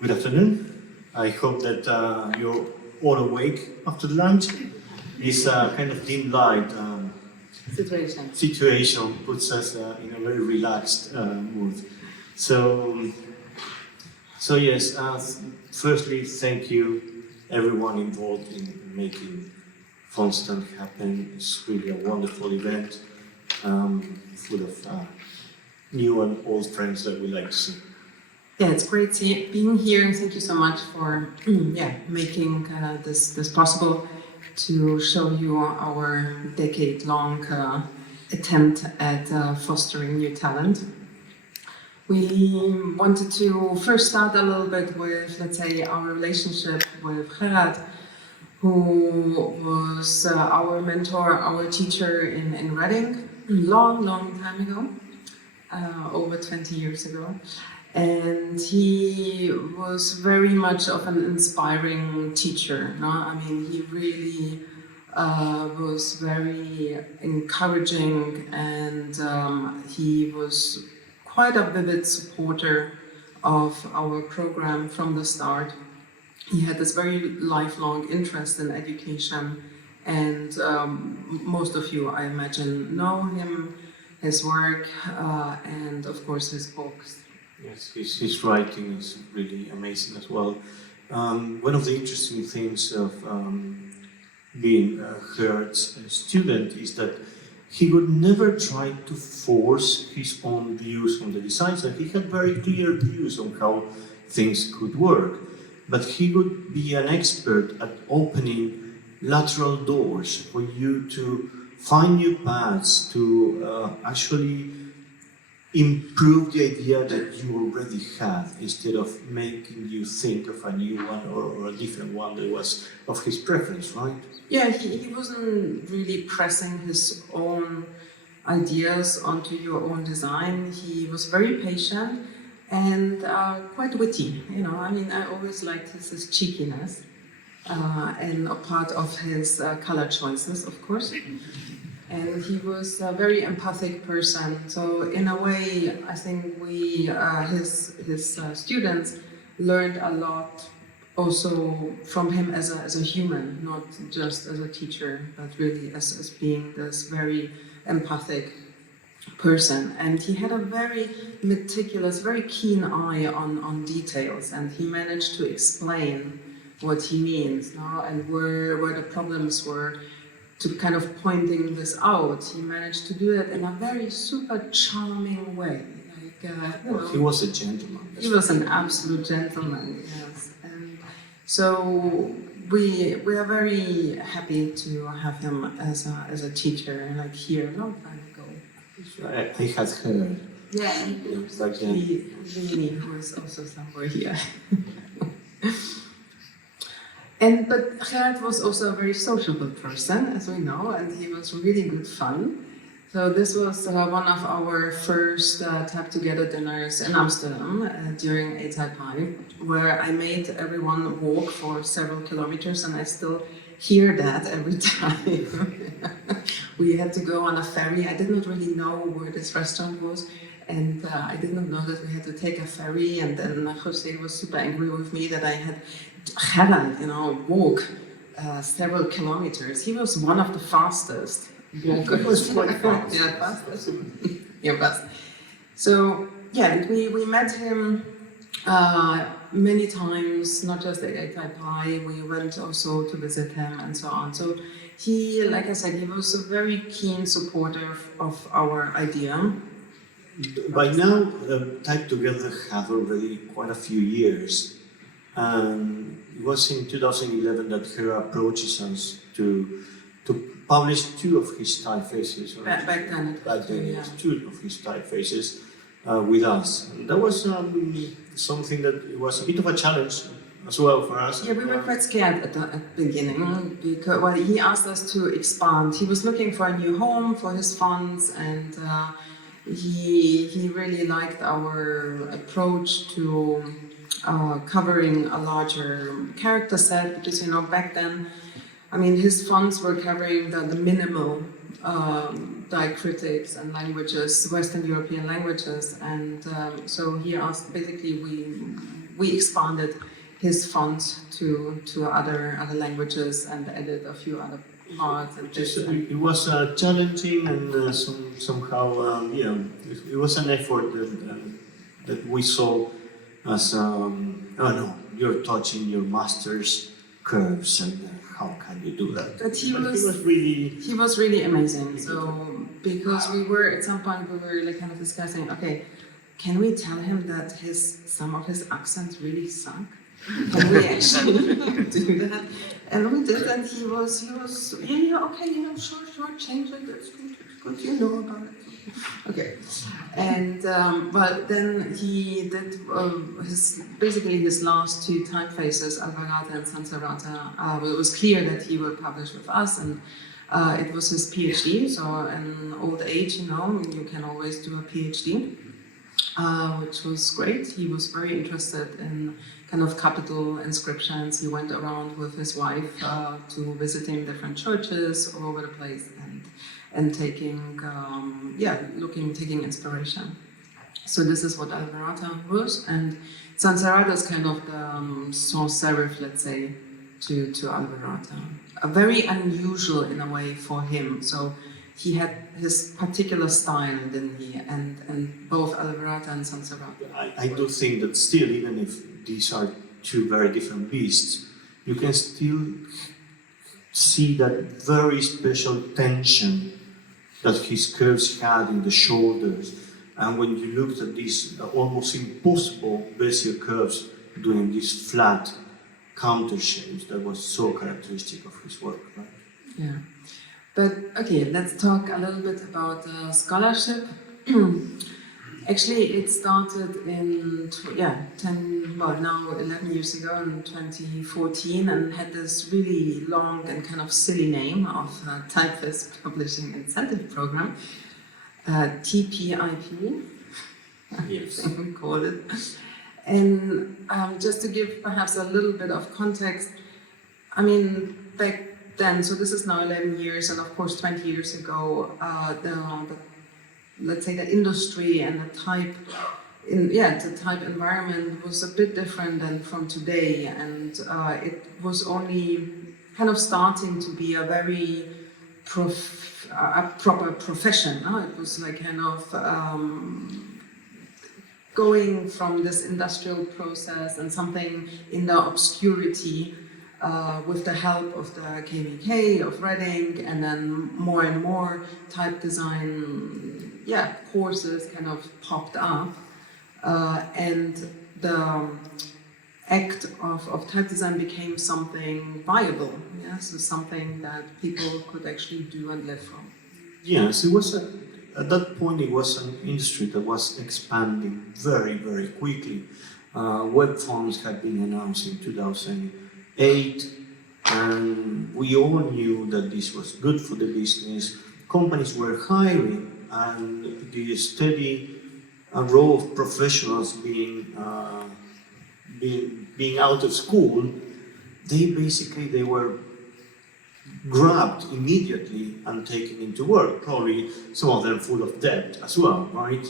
Good afternoon. I hope that you're all awake after lunch. This kind of dim light situation puts us in a very relaxed mood. So yes, firstly, thank you everyone involved in making Fontstand happen. It's really a wonderful event, full of new and old friends that we like to see. Yeah, it's great being here. Thank you so much for making this possible to show you our decade-long attempt at fostering new talent. We wanted to first start a little bit with, let's say, our relationship with Gerard, who was our mentor, our teacher in Reading, long time ago, over 20 years ago. And he was very much of an inspiring teacher. No? I mean, he really was very encouraging, and he was quite a vivid supporter of our program from the start. He had this very lifelong interest in education, and most of you, I imagine, know him, his work, and of course his books. Yes, his writing is really amazing as well. One of the interesting things of being Gerard's student is that he would never try to force his own views on the design. So he had very clear views on how things could work, but he would be an expert at opening lateral doors for you to find new paths to actually improve the idea that you already have, instead of making you think of a new one or a different one that was of his preference, right? Yeah, he wasn't really pressing his own ideas onto your own design. He was very patient and quite witty. You know, I mean, I always liked his cheekiness and a part of his color choices, of course. And he was a very empathic person. So in a way, I think we, his students, learned a lot also from him as a human, not just as a teacher, but really as being this very empathic person. And he had a very meticulous, very keen eye on details, and he managed to explain what he means, no? And where the problems were, to kind of pointing this out. He managed to do it in a very super charming way. Well, he was a gentleman. He was an absolute gentleman, yes. And so we are very happy to have him as a teacher, like here a long time ago. I had heard. Yeah, he really was also somewhere here. But Gerard was also a very sociable person, as we know, and he was really good fun. So this was one of our first TypeTogether dinners in Amsterdam during A-Type-I, where I made everyone walk for several kilometers, and I still hear that every time. We had to go on a ferry. I did not really know where this restaurant was, and I did not know that we had to take a ferry, and then José was super angry with me that I had Gerard, walk several kilometers. He was one of the fastest walkers. He was quite fast. Yeah, fastest. Yeah, fast. So, yeah, we met him many times, not just at A-Type-I. We went also to visit him and so on. So he, like I said, he was a very keen supporter of our idea. By now, TypeTogether have already quite a few years. It was in 2011 that Gerard approaches us to publish two of his typefaces. Back then, Yes, two of his typefaces with us. And that was something that was a bit of a challenge as well for us. Yeah, we were quite scared at the beginning because he asked us to expand. He was looking for a new home for his funds, and he really liked our approach to covering a larger character set, because back then, I mean, his fonts were covering the minimal diacritics and languages, Western European languages, and so he asked. Basically, we expanded his font to other languages and added a few other parts. And it was challenging and somehow it was an effort that we saw as oh no, you're touching your master's curves and how can you do that? But he was really amazing. So because we were at some point like kind of discussing, okay, can we tell him that some of his accents really suck? Can we actually do that? And we did, and he was okay, sure, change it. That's good, you know about it. Okay, and but then he did his last two typefaces, Alvarata and Sanserata. It was clear that he would publish with us, and it was his PhD. So in old age, you can always do a PhD, which was great. He was very interested in kind of capital inscriptions. He went around with his wife to visiting different churches all over the place and taking inspiration. So this is what Alvarata was, and Sanserata is kind of the sans serif, let's say, to Alvarata. Very unusual in a way for him. So he had his particular style, didn't he? And both Alvarata and Sanserata. I do think that still, even if these are two very different beasts, you can still see that very special tension that his curves had in the shoulders. And when you looked at these almost impossible Bezier curves doing these flat counter shapes, that was so characteristic of his work, right? Yeah. But okay, let's talk a little bit about scholarship. Actually, it started in 11 years ago in 2014, and had this really long and kind of silly name of Typeface Publishing Incentive Program, TPIP. Yes. We call it. And just to give perhaps a little bit of context, I mean, back then, so this is now 11 years, and of course 20 years ago, let's say the industry and the type environment was a bit different than from today, and it was only kind of starting to be a very proper profession. It was like kind of going from this industrial process and something in the obscurity with the help of the KVK, of Reading, and then more and more type design courses kind of popped up, and the act of type design became something viable, so something that people could actually do and live from. Yes, it was at that point it was an industry that was expanding very, very quickly. Web fonts had been announced in 2008, and we all knew that this was good for the business. Companies were hiring, and the steady row of professionals being out of school, they were grabbed immediately and taken into work. Probably some of them full of debt as well, right?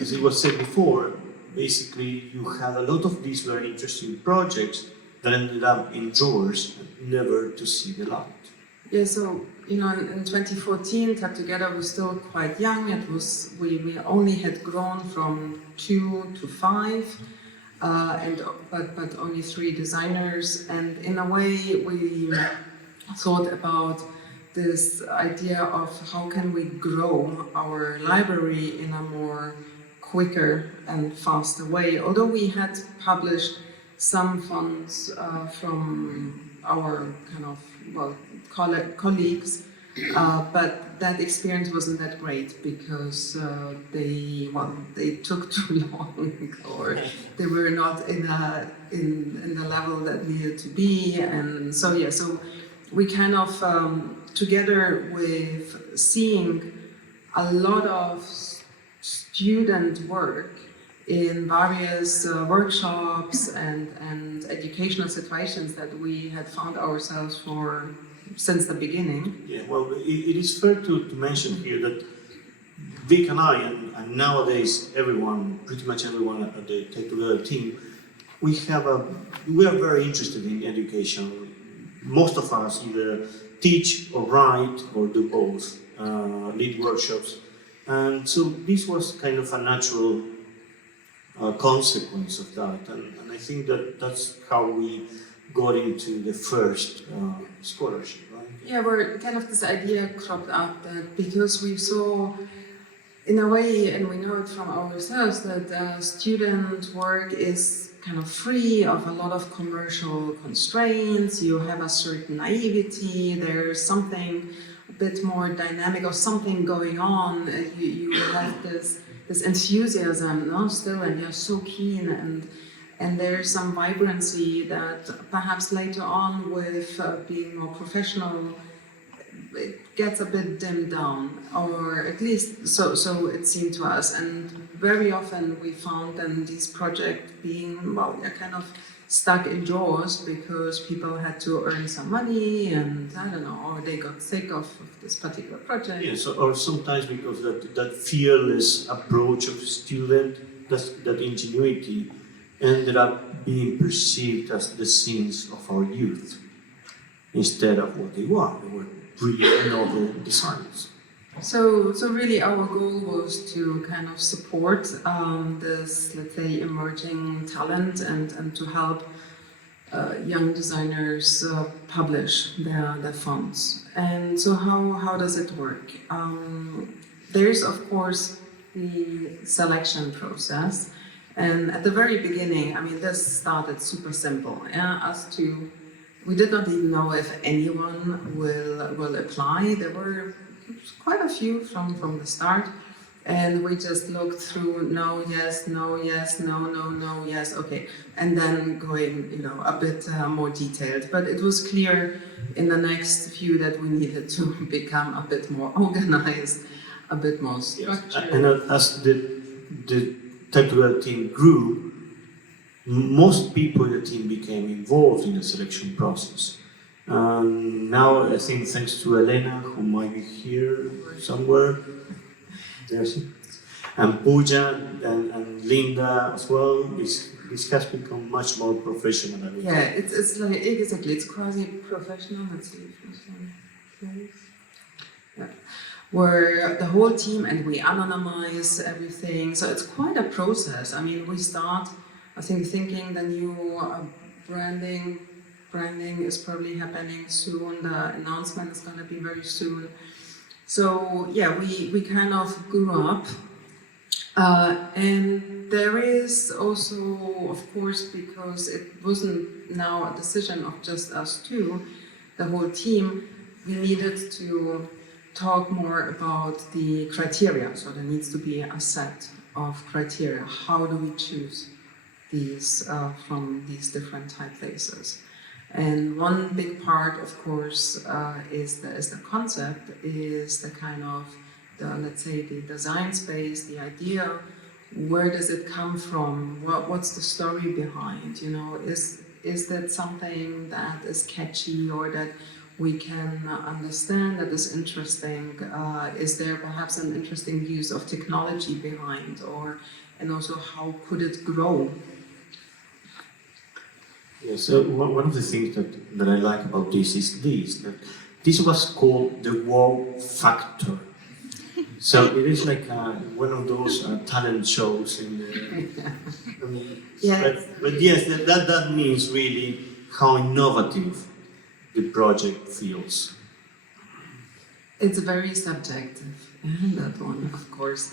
As it was said before, basically you had a lot of these very interesting projects that ended up in drawers and never to see the light. Yeah, so in 2014, TypeTogether was still quite young. It was we only had grown from 2 to 5, but only 3 designers. And in a way, we thought about this idea of how can we grow our library in a more quicker and faster way. Although we had published some fonts from our kind of colleagues, but that experience wasn't that great because they took too long, or they were not in the level that needed to be, and so we kind of together with seeing a lot of student work in various workshops and educational situations that we had found ourselves for since the beginning. Yeah, well, it is fair to mention here that Vic and I, and nowadays everyone, pretty much everyone at the TypeTogether team, we are very interested in education. Most of us either teach or write or do both, lead workshops. And so this was kind of a natural consequence of that. And I think that's how we got into the first scholarship, right? Yeah, where kind of this idea cropped up that because we saw, in a way, and we know it from ourselves, that student work is kind of free of a lot of commercial constraints. You have a certain naivety, there's something a bit more dynamic or something going on. You have this enthusiasm, no, still, and you're so keen, and there's some vibrancy that perhaps later on with being more professional, it gets a bit dimmed down, or at least so it seemed to us. And very often we found then these projects being, well, they're kind of stuck indoors because people had to earn some money, and I don't know, or they got sick of this particular project. Yes, or sometimes because that fearless approach of student, that ingenuity, ended up being perceived as the sins of our youth, instead of what they were. They were really novel designs. So really our goal was to kind of support this, let's say, emerging talent and to help young designers publish their fonts. And so how does it work? There's of course the selection process. And at the very beginning, I mean, this started super simple. Yeah, we did not even know if anyone will apply. There were quite a few from the start, and we just looked through no, yes, no, yes, no, no, no, yes, okay, and then going, a bit more detailed. But it was clear in the next few that we needed to become a bit more organized, a bit more structured. And as the TypeTogether team grew, most people in the team became involved in the selection process. Now, I think thanks to Elena, who might be here somewhere, there's and Pooja and Linda as well, this has become much more professional. Yeah, it's like, exactly, it's quasi-professional. Let's see if this one plays. Yeah. Where the whole team, and we anonymize everything, so it's quite a process. I mean, we start, I think, thinking the new branding is probably happening soon. The announcement is going to be very soon. So yeah, we kind of grew up, and there is also, of course, because it wasn't now a decision of just us two, the whole team, we needed to talk more about the criteria. So there needs to be a set of criteria. How do we choose these from these different typefaces? And one big part, of course, is the concept, is the kind of, let's say, the design space, the idea. Where does it come from? What's the story behind? Is that something that is catchy or that we can understand, that is interesting? Is there perhaps an interesting use of technology behind, and also how could it grow? Yeah, so one of the things that I like about this is that this was called the wow factor. So it is like one of those talent shows in the. I mean, yeah. But yes, that means really how innovative the project feels. It's very subjective, that one, of course.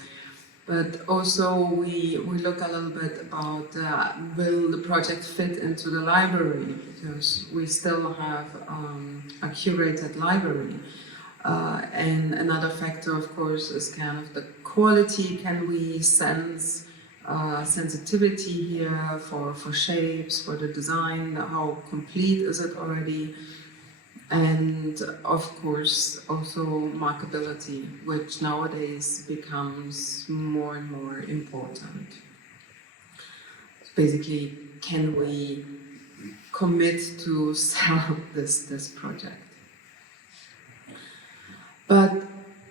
But also we look a little bit about will the project fit into the library, because we still have a curated library. And another factor, of course, is kind of the quality. Can we sense sensitivity here for shapes, for the design? How complete is it already? And of course, also markability, which nowadays becomes more and more important. basically, can we commit to sell this project? But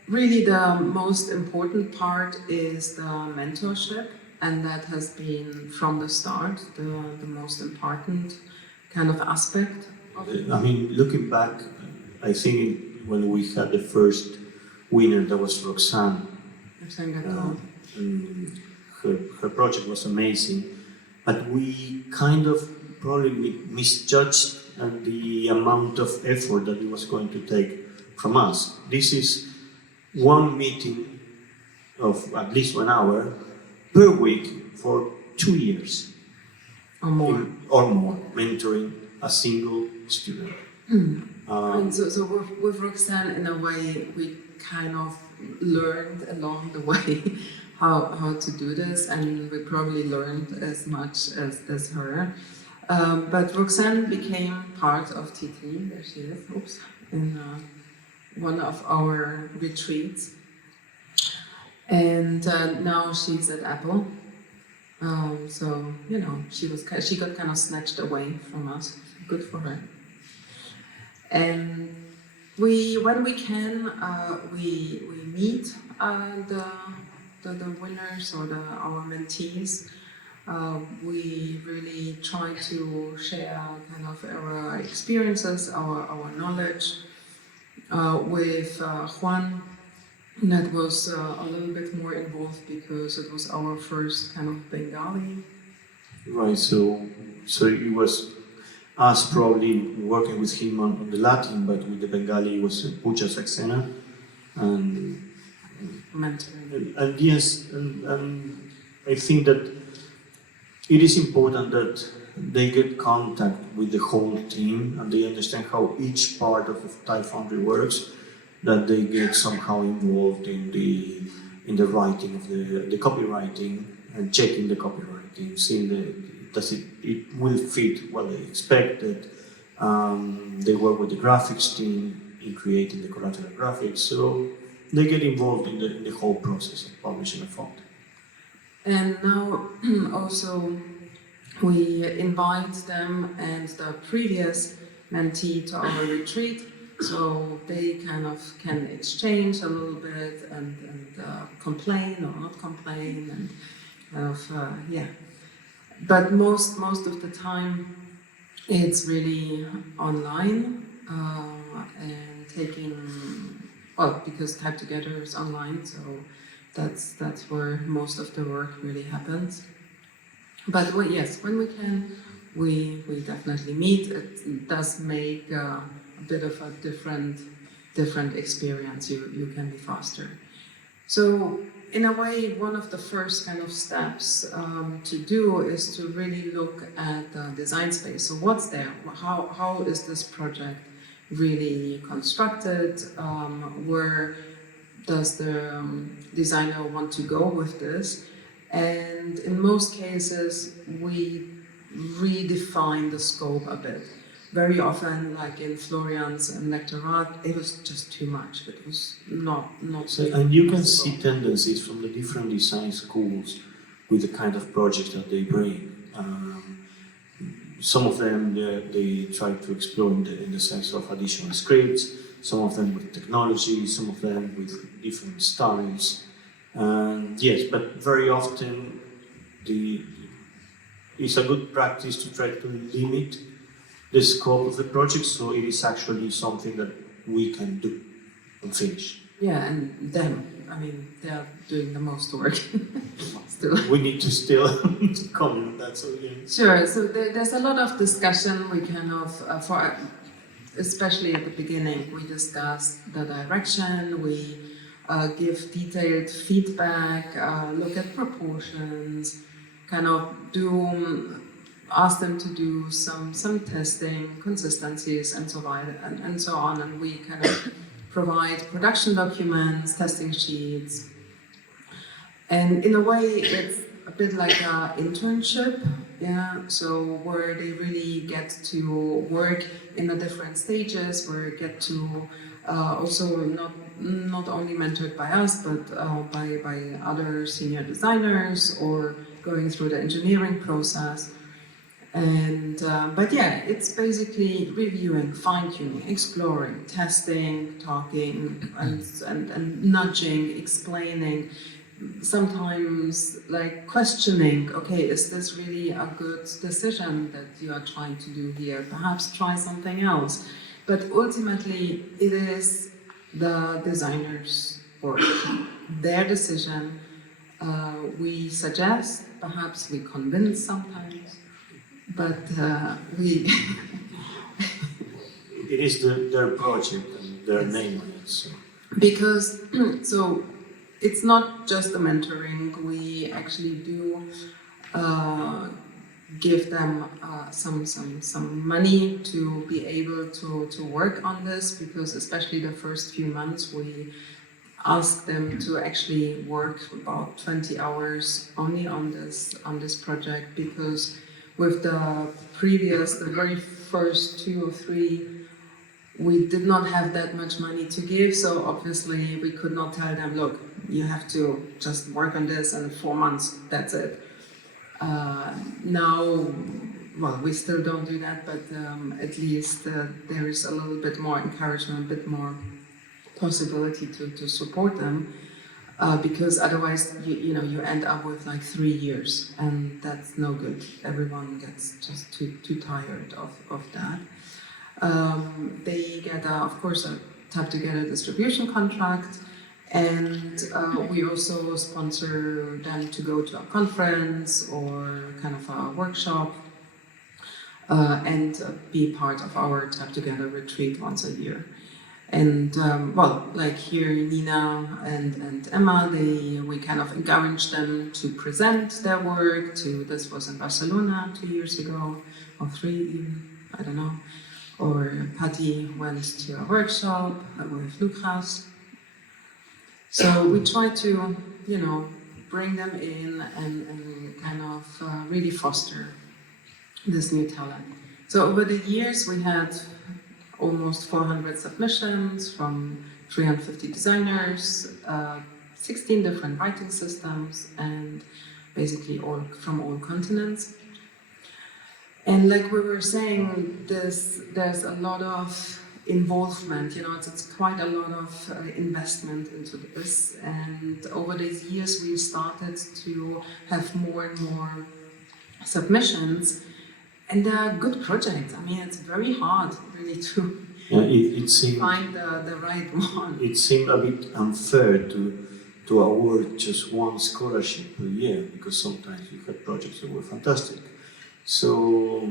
really the most important part is the mentorship, and that has been from the start the most important kind of aspect of it. I mean, looking back, I think when we had the first winner, that was Roxanne. And her project was amazing, but we kind of probably misjudged the amount of effort that it was going to take from us. This is one meeting of at least 1 hour per week for 2 years. Or more. Or more, mentoring a single student. And so with Roxanne, in a way, we kind of learned along the way how to do this, and we probably learned as much as her. But Roxanne became part of TT, there she is, in one of our retreats. And now she's at Apple. So, you know, she got kind of snatched away from us. Good for her. And when we can, we meet the winners or our mentees. We really try to share kind of our experiences, our knowledge. With Juan, that was a little bit more involved because it was our first kind of Bengali. Right, so it was us probably working with him on the Latin, but with the Bengali it was Puja Saxena. And mentoring. And yes, and I think that it is important that they get contact with the whole team and they understand how each part of Type Foundry works, that they get somehow involved in the writing of the copywriting and checking the copywriting, seeing does it will fit what they expected. They work with the graphics team in creating the collateral graphics, so they get involved in the whole process of publishing a font. And now also we invite them and the previous mentee to our retreat, so they kind of can exchange a little bit and complain or not complain, and kind of yeah. But most of the time it's really online and taking, well, because TypeTogether is online, so that's where most of the work really happens. But yes, when we can, we definitely meet. It does make a bit of a different experience. You can be faster. So in a way, one of the first kind of steps to do is to really look at the design space. So what's there? How is this project really constructed? Where does the designer want to go with this? And in most cases, we redefine the scope a bit. Very often, like in Florian's lectorat, it was just too much. It was not so, and you can see tendencies from the different design schools with the kind of projects that they bring. Some of them they try to explore in the sense of additional scripts. Some of them with technology. Some of them with different styles. And yes, but very often it's a good practice to try to limit the scope of the project, so it is actually something that we can do and finish. Yeah, and them, I mean, they are doing the most work still. We need to still comment on that, so yeah. Sure, so there's a lot of discussion. We kind of, especially at the beginning, we discuss the direction, we give detailed feedback, look at proportions, kind of ask them to do some testing, consistencies, and so on, and so on. And we kind of provide production documents, testing sheets, and in a way, it's a bit like an internship, yeah. So where they really get to work in the different stages, where they get to also not only mentored by us, but by other senior designers or going through the engineering process. And but yeah, it's basically reviewing, fine-tuning, exploring, testing, talking, and nudging, explaining. Sometimes like questioning, okay, is this really a good decision that you are trying to do here? Perhaps try something else. But ultimately, it is the designer's work, their decision. We suggest, perhaps we convince sometimes, but we. It is their project and their name on it. So. Because, so it's not just the mentoring, we actually do give them some money to be able to work on this, because especially the first few months we ask them to actually work about 20 hours only on this project, because with the very first 2 or 3, we did not have that much money to give, so obviously we could not tell them, look, you have to just work on this and 4 months, that's it. Now, well, we still don't do that, but at least there is a little bit more encouragement, a bit more possibility to support them, because otherwise you end up with like 3 years, and that's no good. Everyone gets just too tired of that. They get of course a TypeTogether distribution contract, and we also sponsor them to go to a conference or kind of a workshop, and be part of our TypeTogether retreat once a year. And well, like here, Nina and Emma, we kind of encourage them to present their work. This was in Barcelona 2 years ago, or 3 even, I don't know. Or Patty went to a workshop with Lucas. So we try to, bring them in and kind of really foster this new talent. So over the years we had almost 400 submissions from 350 designers, 16 different writing systems, and basically from all continents. And like we were saying, there's a lot of involvement, it's quite a lot of investment into this. And over these years, we started to have more and more submissions. And they're good projects. I mean, it's very hard, really, to it seemed, find the right one. It seemed a bit unfair to award just one scholarship per year, because sometimes you had projects that were fantastic. So,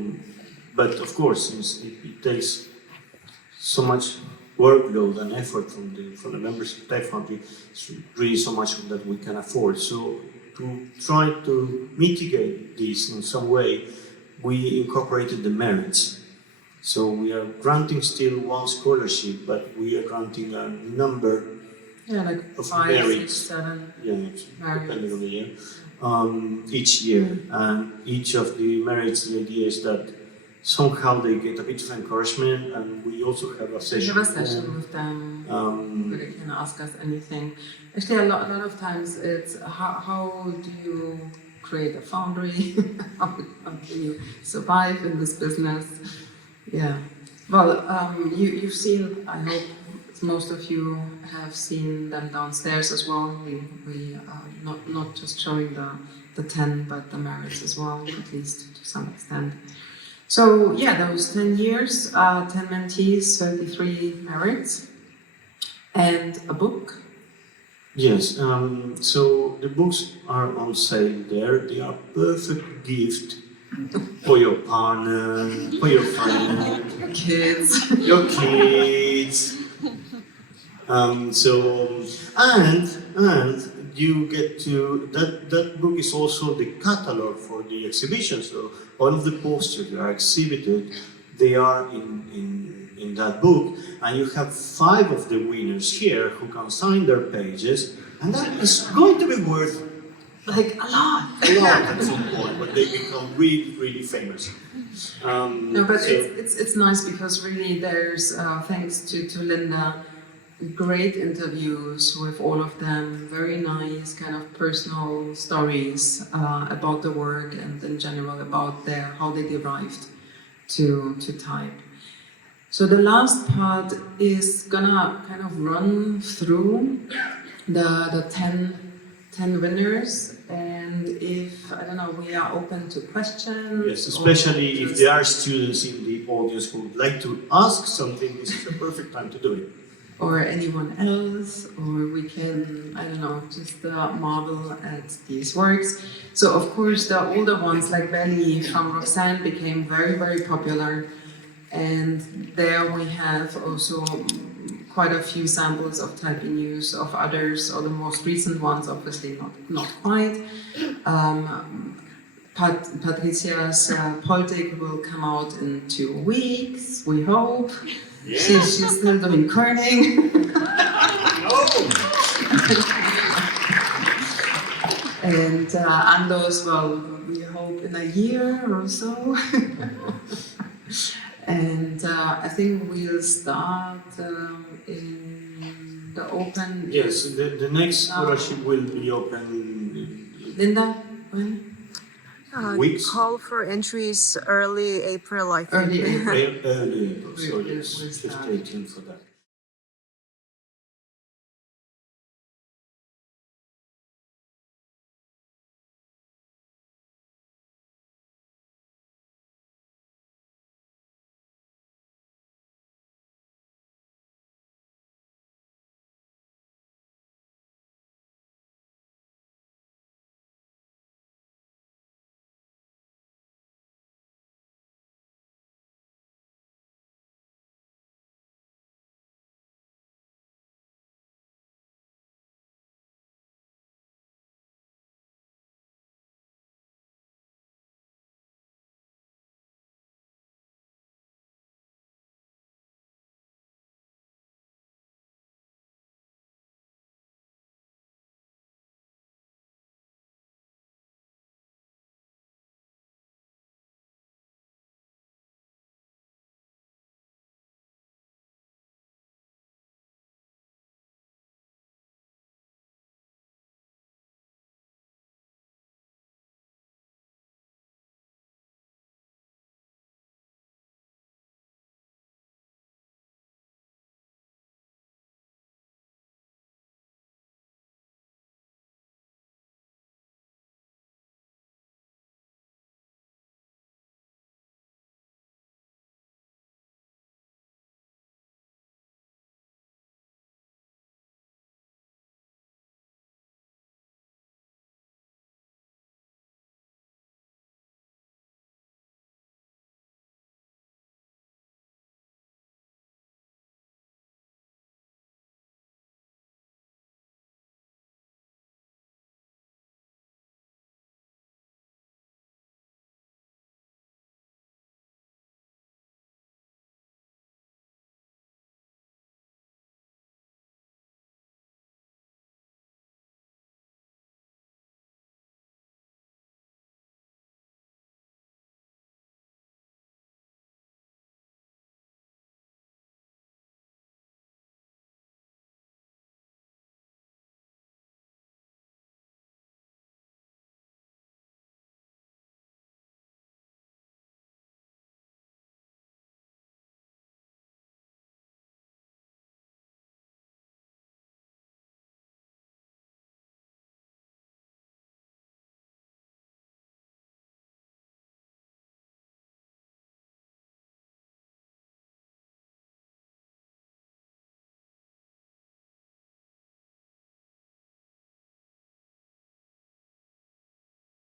but of course, since it takes so much workload and effort from the members of Type Foundry, it's really so much that we can afford. So, to try to mitigate this in some way, we incorporated the merits. So we are granting still one scholarship, but we are granting a number like of 5, merits. 6, 7 Depending on the year, each year. And each of the merits, the idea is that somehow they get a bit of encouragement, and we also have a session. We have a session with them where they can ask us anything. Actually, a lot of times it's how do you create a foundry? How can you survive in this business? Yeah. Well, you've seen, I hope most of you have seen them downstairs as well. We not just showing the 10, but the merits as well, at least to some extent. So yeah, those 10 years, 10 mentees, 33 merits, and a book. Yes, so the books are on sale there. They are perfect gift for your partner, for your friend, Your kids. your kids. And you get to that book is also the catalog for the exhibition. So all of the posters that are exhibited, they are in that book, and you have 5 of the winners here who can sign their pages, and that is going to be worth Like a lot at some point when they become really, really famous. No, but it's nice because really there's thanks to Linda, great interviews with all of them, very nice kind of personal stories about the work and in general about how they derived to type. So the last part is gonna kind of run through the 10 winners, and if, I don't know, we are open to questions. Yes, especially if there are students in the audience who would like to ask something, this is the perfect time to do it. Or anyone else, or we can, I don't know, just marvel at these works. So of course the older ones like Belly from Roxanne became very, very popular, and there we have also quite a few samples of typing use of others, or the most recent ones, obviously not quite. Patricia's Politic will come out in 2 weeks, we hope. Yeah. She's still doing kerning. And Ando's, well, we hope in a year or so. And I think we'll start in the open. Yes, the next scholarship will be open. Linda, when? Weeks? Call for entries early April, I think. Early April. Early April, so yes, We'll start. 15th for that.